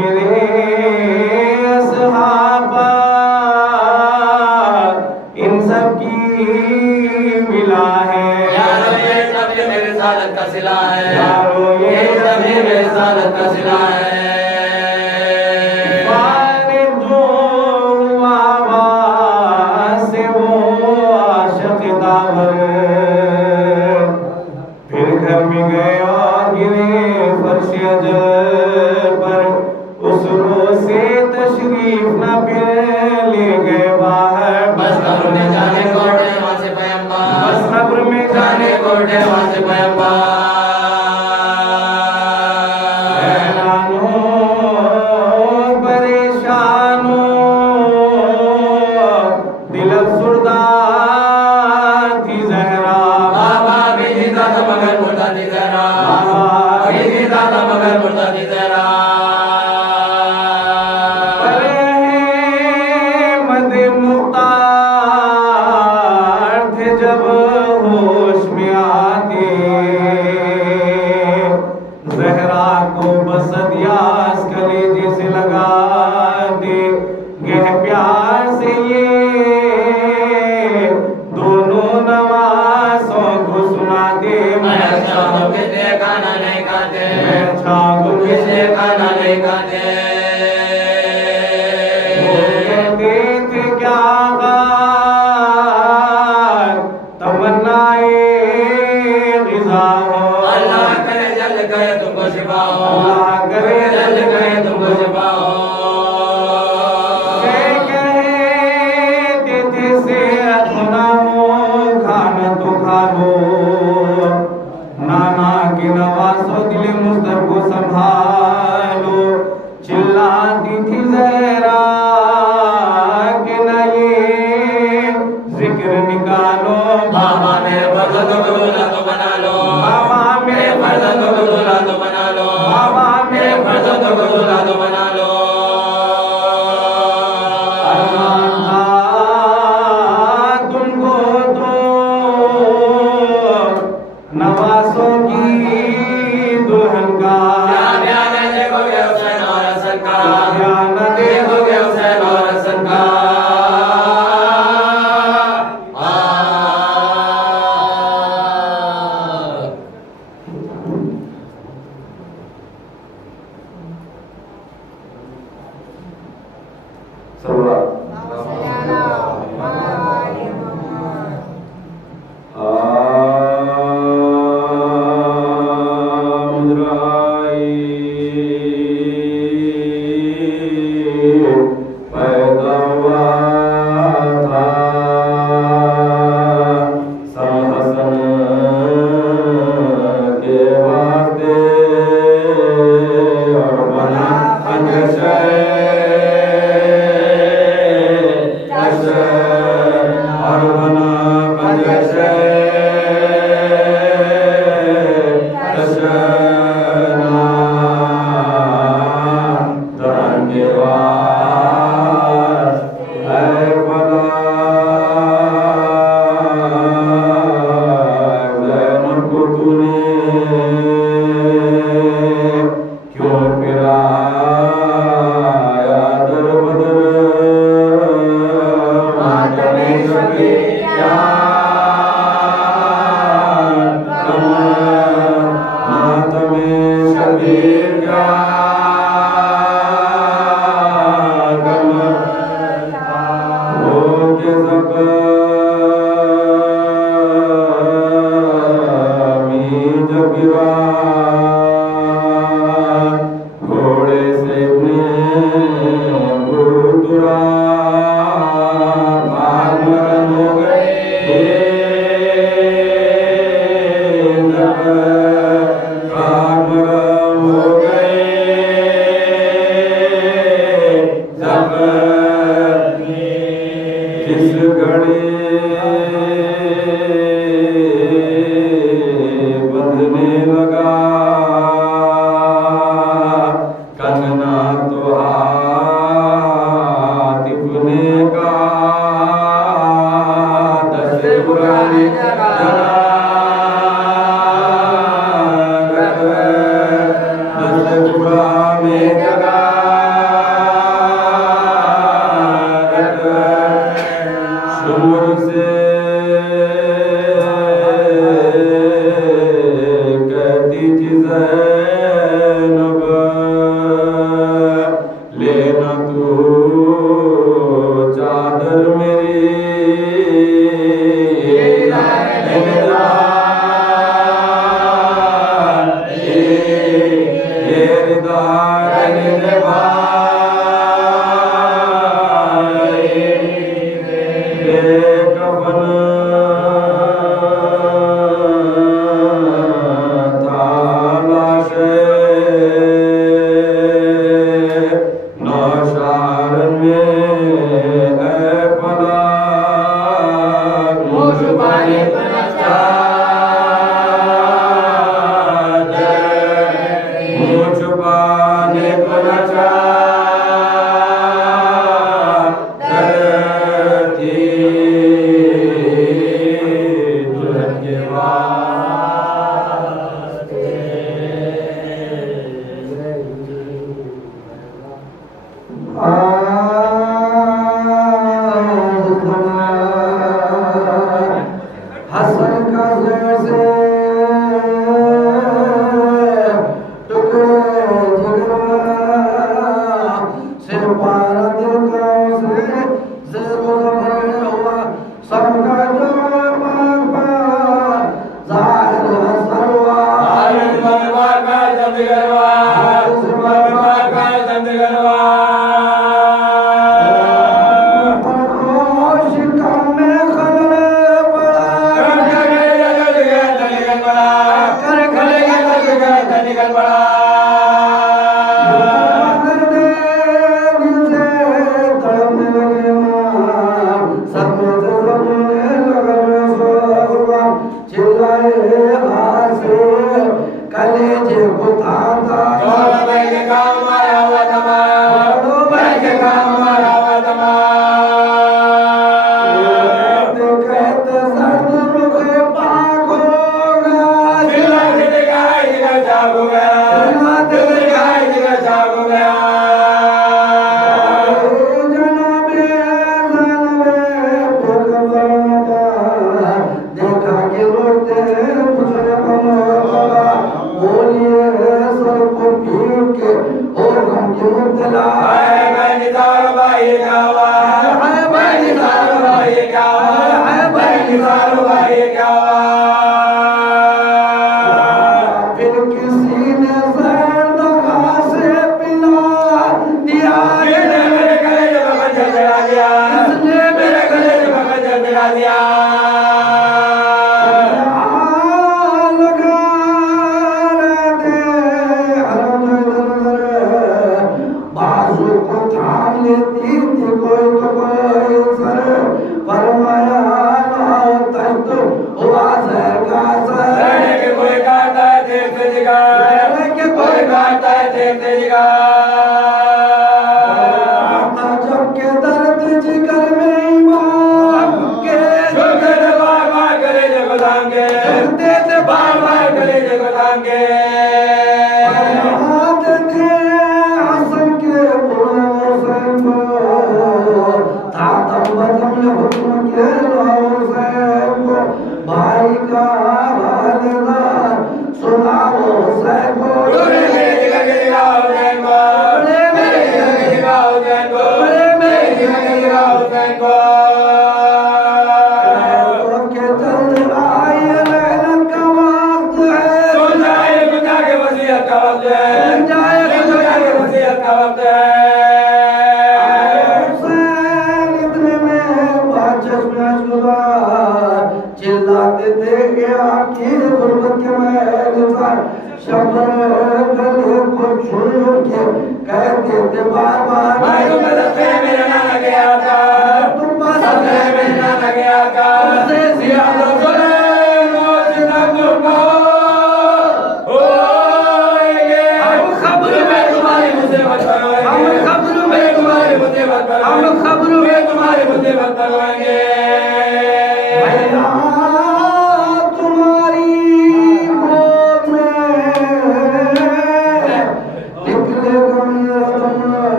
मेरे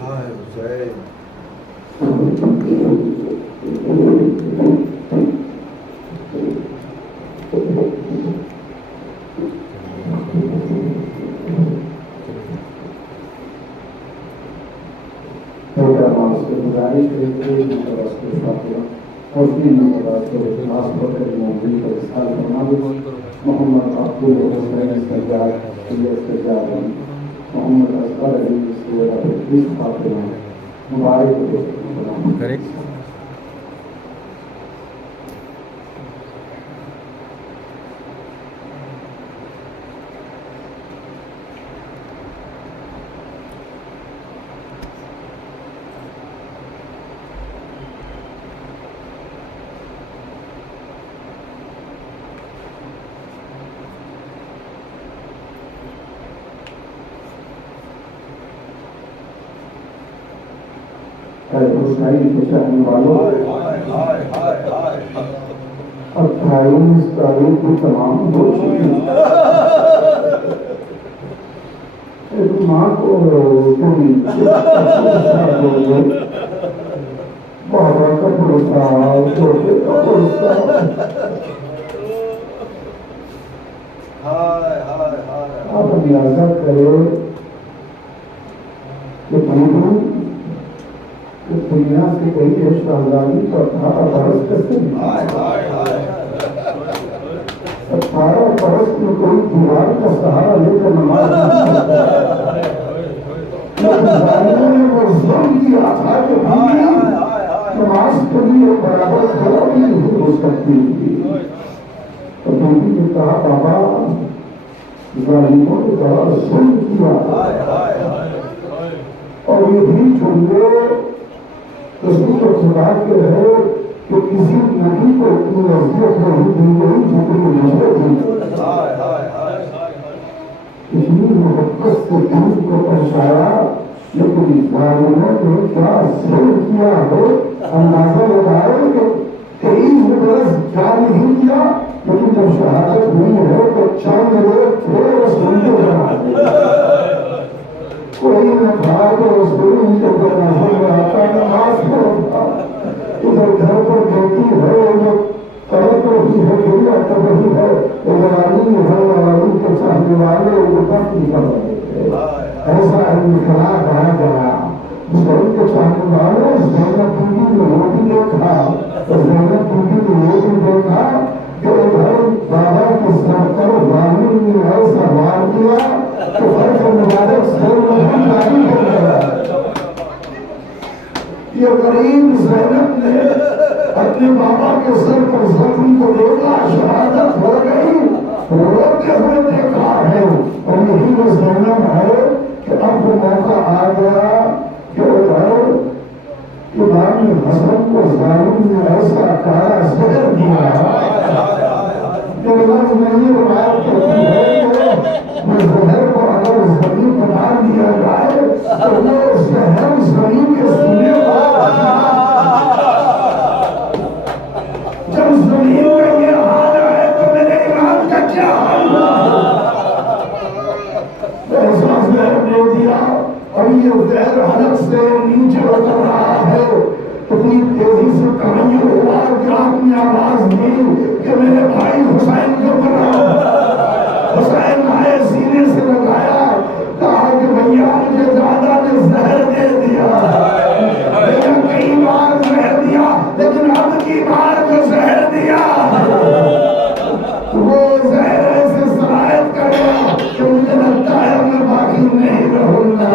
हाय हुसैन। गुजारिश मोहम्मद अब्दुल हुसैन सज्जाद मोहम्मद असगर अली मुबारक करेक्ट। हुसैन के चाहने वालों, 28 तारीख को तमाम हो चुकी माँ को बाबा का भरोसा, छोटे का भरोसा। आप अंदाजा करो कि दुनिया से कही है शाहजादी तो 18 बरस कैसे 18 बरस में कोई दीवार का सहारा लेकर नमाज किया था कि नमाज के लिए बराबर खड़ा भी नहीं हो सकती थी। तो बीबी ने कहा बाबा जालिमों ने बड़ा जुल्म किया और ये भी चुनगे इसलिए तो खुदा के है कि किसी नबी को इतनी अजियत नहीं दी गई जितनी मुझे दी। इतनी मोहब्बत से दिल को पहुंचाया, लेकिन जालिमों ने क्या जुल्म किया है। अंदाजा लगाए कि 23 बरस क्या नहीं किया, लेकिन जब शहादत हुई है तो चंद लोग थे बस उनके बना कोई न था तो उस गुरु के बना आता नमाज पढ़ता। इधर घर पर बेटी है जो तरफ ही है गिरिया कर रही है, इमरानी है अली के चाहने वाले उन्नत निकल रहे थे। ऐसा इनकलाब आ गया हुसैन के चाहने वाले। ज़ैनब बीबी ने वो भी देखा, ज़ैनब बीबी ने वो भी देखा कि उधर बाबा के सर पर वाली ने ऐसा वार दिया तो हर मुबारक सर में जारी हो गया। ये गरीब ज़ैनब ने अपने बाबा के सर पर जख्म को देखा, शहादत हो गई, रोते हुए देखा है। और यही वो ज़ैनब है कि अब वो मौका आ गया कि उधर इमाम हसन को जालिम ने ऐसा काला जहर दिया। नहीं रवायत करती है कि जहर को अगर जमीन पर डाल दिया जाए तो वो जहर जमीन के सीने जब जमीन में ये हाल है तो मेरे इमाम का क्या हाल हुआ। ऐसा जहर दे दिया और ये जहर हलक से नीचे उतर रहा है। इतनी तेजी से कहानी हुआ कि आपने आवाज दी कि मेरे भाई हुसैन को बनाओ। हुसैन आए, सीने से लगाया, कहा कि भैया मुझे ज्यादा ने जहर दे दिया। भैया कई बार जहर दिया लेकिन अब की बार को जहर दिया। वो जहर ऐसे सरायत करेगा कि मुझे लगता है मैं बाकी नहीं रहूंगा।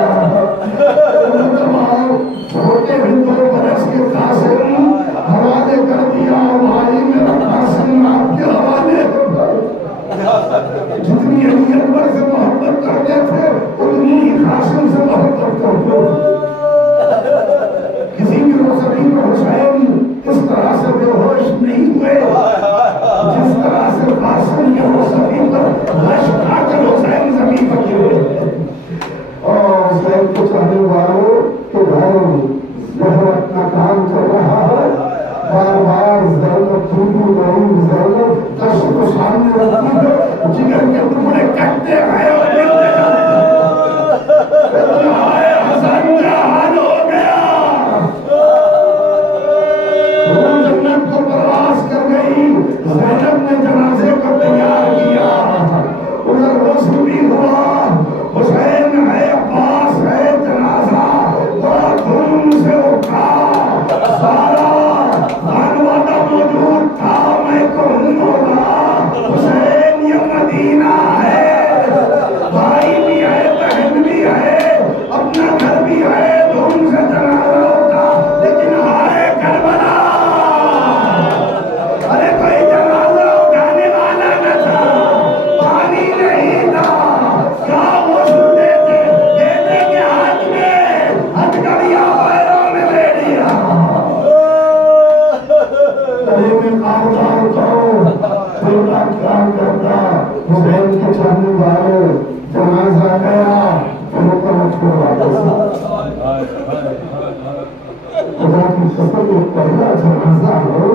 खुदा की कसम ये पहला जनाजा हो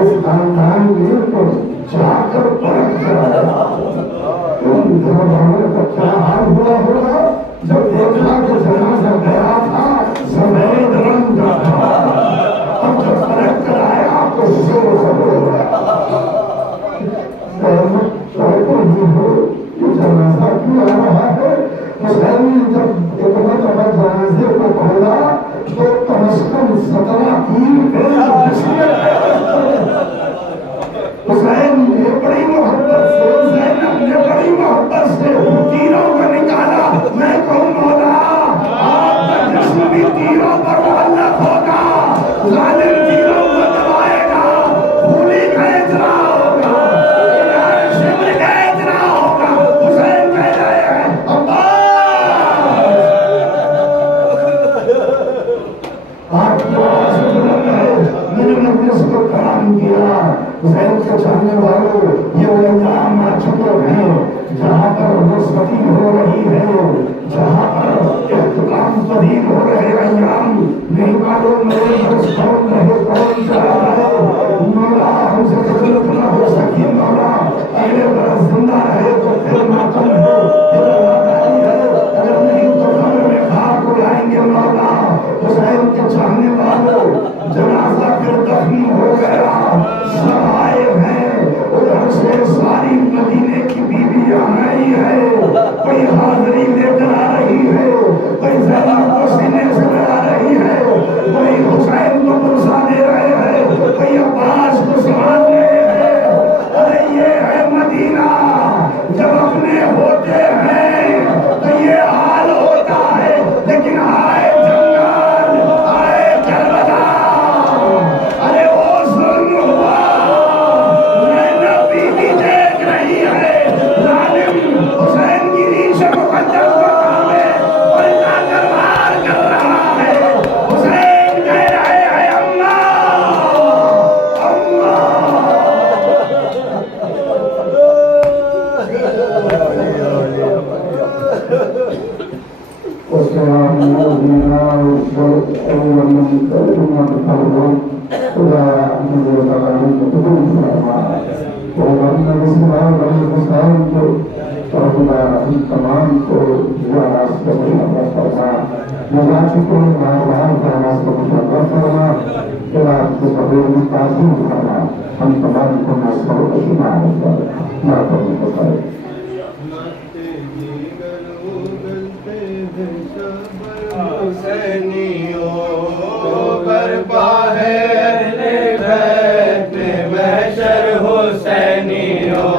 इस खानदान में तो जाकर परख कराया। घर वालों का क्या हाल हुआ होगा जब देखा कि जनाजा गया था सफेद रंग का था, अब जब परख कराया तो शोर हो गया। कहते ही हो ये जनाजा क्यों आ रहा है? हुसैन ने जब एक मरतबा जनाजे को खोला तो कम से कम 17 तीर हुसैन ने बड़ी मोहब्बत से, ज़ैनब ने बड़ी मोहब्बत से तीरों को निकाला। मैं कहूँ मौला आपका जिस्म भी तीरों पर मुअल्लक़ होगा, ज़ालिम तीरों को दबाएगा, खूनी का इजरा होगा, शिमर का इजरा होगा। हुसैन कह रहे हैं अब्बास आपकी आवाज़ बुलंद है, मैंने मजलिस को कराम किया। हुसैन के चाहने वालों ये वो अंजाम आ चुके हैं जहाँ पर रुस्वती हो रही है, जहाँ पर इख्तिताम पदीर हो रहे अंजाम नहीं मालूम मेरे दोस्त कौन रहे कौन चला रहे। मौला हमसे गलत न हो सकी मौला, अगले बरस जिंदा रहे तो फिर मातम है, फिर अल्लाहदारी है, अगर नहीं तो कब्र में खाक उड़ाएंगे मौला। हुसैन के चाहने वालों जनाजा फिर दफन हो गया, सब आए हैं उधर से सारी मदीने की बीवियां आई है, कोई हाजरी लेकर आ रही है, कोई ज़ैनब को सीने से लगा रही है, कोई हुसैन को पुरसा दे रहे हैं, कोई अब्बास को संभाल रहे हैं। अरे ये है मदीना, जब अपने होते हैं तो ये हाल होता है, लेकिन आए जंगल आए करबला, अरे वो जुल्म हुआ। ज़ैनब बीवी देख रही है ज़ालिम हुसैन की रीश मुक़द्दस को थामे और इतना दरबार कर रहा है। हुसैन कह रहे हैं अल्लाह अल्लाह। तमाम को हम तमाम को बरपा है अहले बैत में महशर हुसैनियों,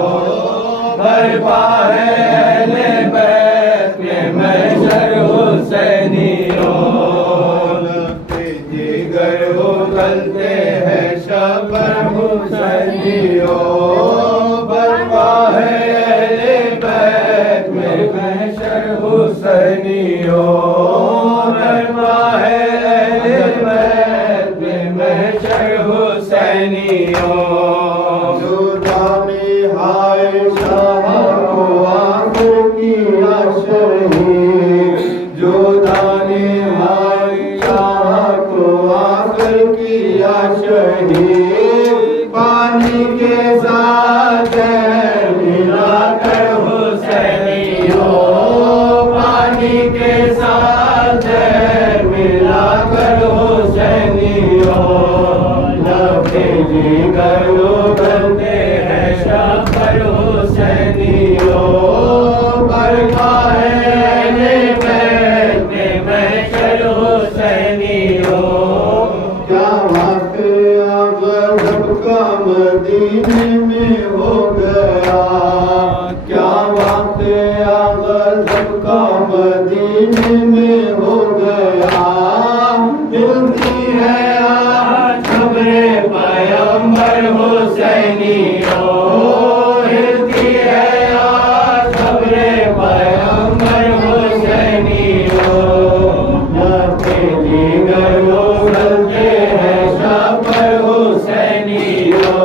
बरपा है अहले बैत में महशर हुसैनियों। जिगर उगलते हैं शबर हुसैनियों, बरपा है अहले बैत में महशर हुसैनियों, बरपा है हुसैनियों। जुदानी हाय शाह को आखिर किया शहीद, जुदानी हाय शाह को आखिर किया शहीद। पानी के साथ मिलाकर हुसैनियों, पानी के साथ मिलाकर हुसैनियों। जिगर उगलते हैं शबर हुसैनियों, बरपा है अहले बैत में महशर हुसैनियों। क्या वाक़या गज़ब का मदीने में हो गया, क्या वाक़या गज़ब का मदीने में हो गया। मिलती है पैगंबर हुसैनियों, हिलती है आज खबरे पैगंबर हुसैनियों। अपने जिगर उगलते हैं शबर हुसैनियों,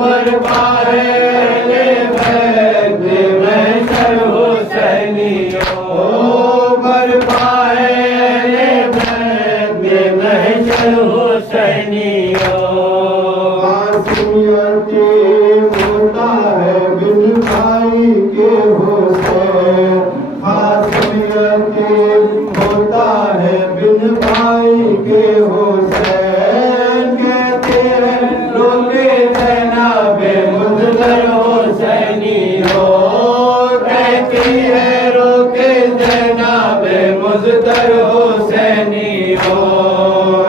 बरपा है अहले बैत में महशर हुसैनियों, बरपा है पैगंबर हुसैनियों। कासिमियती होता है बिन भाई के हुसैन, कासिमियती होता है बिन भाई के हुसैन। कहते हैं रोके जनाबे मुज़फ़्फ़र हुसैनियों। कहती है रोके जनाबे मुज़फ़्फ़र हुसैनियों।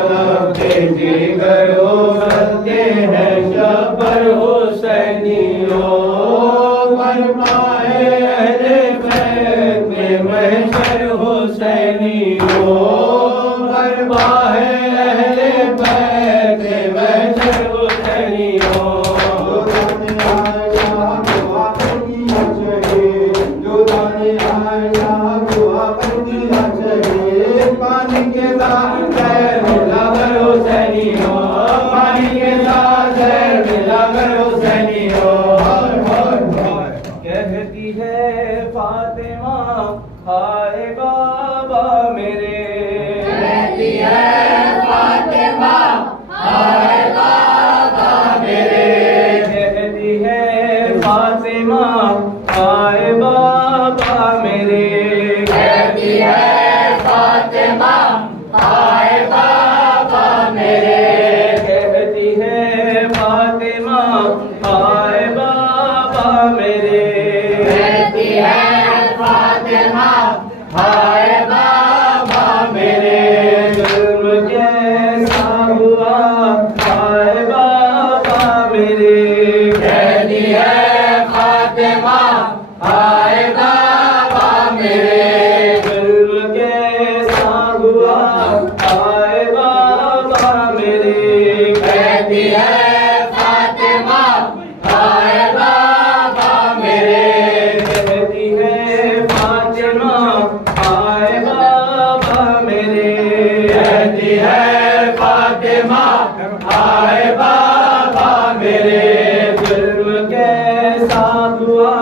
लबे जिगर उगलते हैं शबर हुसैनियों। फरमाए अहले बैत में महशर हुसैनियों। फरमाए अहले बैत में महशर हुसैनियों। पानी के साथ जहर मिलाकर हुसैनियों। पानी के साथ जहर मिलाकर हुसैनियों। कहती है फातिमा हाय बाबा मेरे। कहती है फातिमा हाय बाबा मेरे। कहती है फातिमा हाय बाबा मेरे। कहती है फातिमा हाय बाबा मेरे। कहती है फातिमा हाय बाबा मेरे। कहती है फातिमा हाय बाबा मेरे। जुल्म कैसा हुआ हाय बाबा मेरे। कहती है फातिमा हाय बाबा मेरे। जुल्म कैसा हुआ हाय बाबा मेरे। कहती है फातिमा हाय बाबा मेरे। कहती है फातिमा हाय बाबा मेरे। कहती है फातिमा हाय बाबा मेरे। जुल्म कैसा हुआ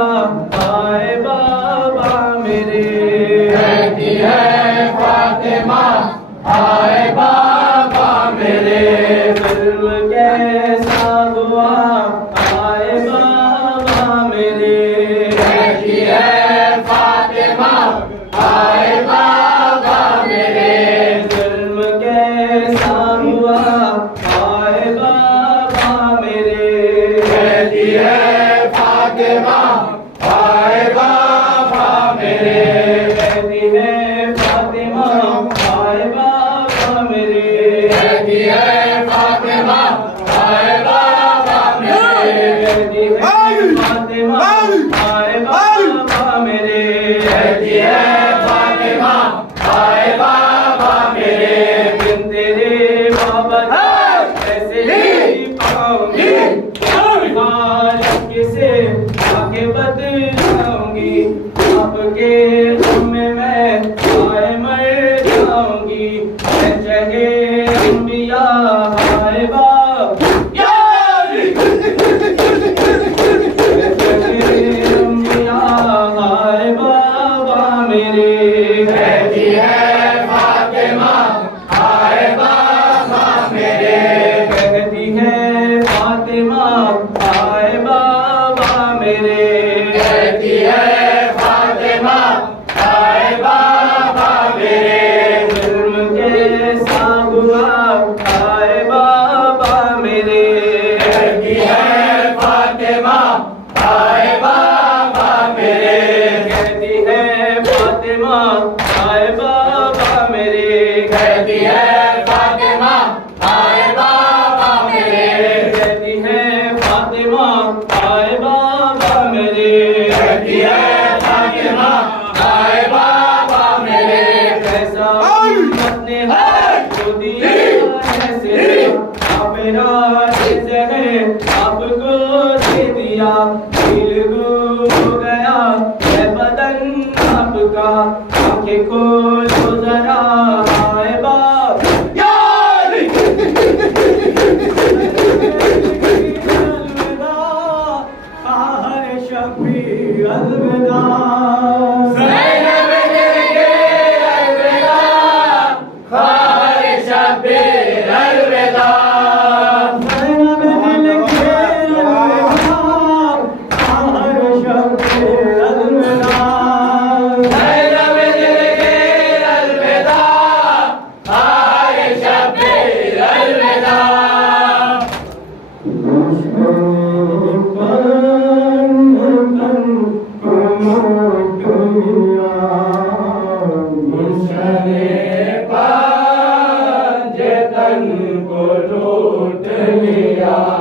हाय बाबा मेरे। कहती है फातिमा हाय बाबा मेरे। जुल्म कैसा हुआ हाय बाबा मेरे। कहती है फातिमा हाय बाबा मेरे। जुल्म कैसा हुआ हाय बाबा मेरे। कहती है फातिमा हाय बाबा मेरे। कहती है फातिमा हाय बाबा मेरे। कहती है फातिमा हाय बाबा मेरे। कहती है फातिमा हाय बाबा मेरे। कहती है फातिमा हाय बाबा मेरे। बिन तेरे बाबा कैसे पाऊंगी किसे आगे बदलाऊंगी। आपके गम में मैं हाय मर जाऊंगी। मैं चाहे अंबिया हाय बाबा अंबिया हाय बाबा मेरे। कहती है फातिमा हाय बाबा मेरे। कहती है फातिमा हाय बाबा मेरे। कहती है फातिमा हाय बाबा मेरे। जुल्म कैसा हुआ हाय बाबा मेरे। कहती है फातिमा हाय बाबा मेरे। कहती है फातिमा हाय बाबा मेरे। कहती है फातिमा हाय बाबा मेरे। कहती है फातिमा हाय बाबा मेरे। कहती है फातिमा हाय बाबा मेरे। कैसा अपने को दिया ऐसे अपना जगह आपको दे दिया। दिल गुम हो गया है बदन आपका। आंखें खोलो जरा हाय बाबा अलविदा हाय शफी अलविदा। ज़ैनब तेरे अलविदा हाय शफी अलविदा। लिया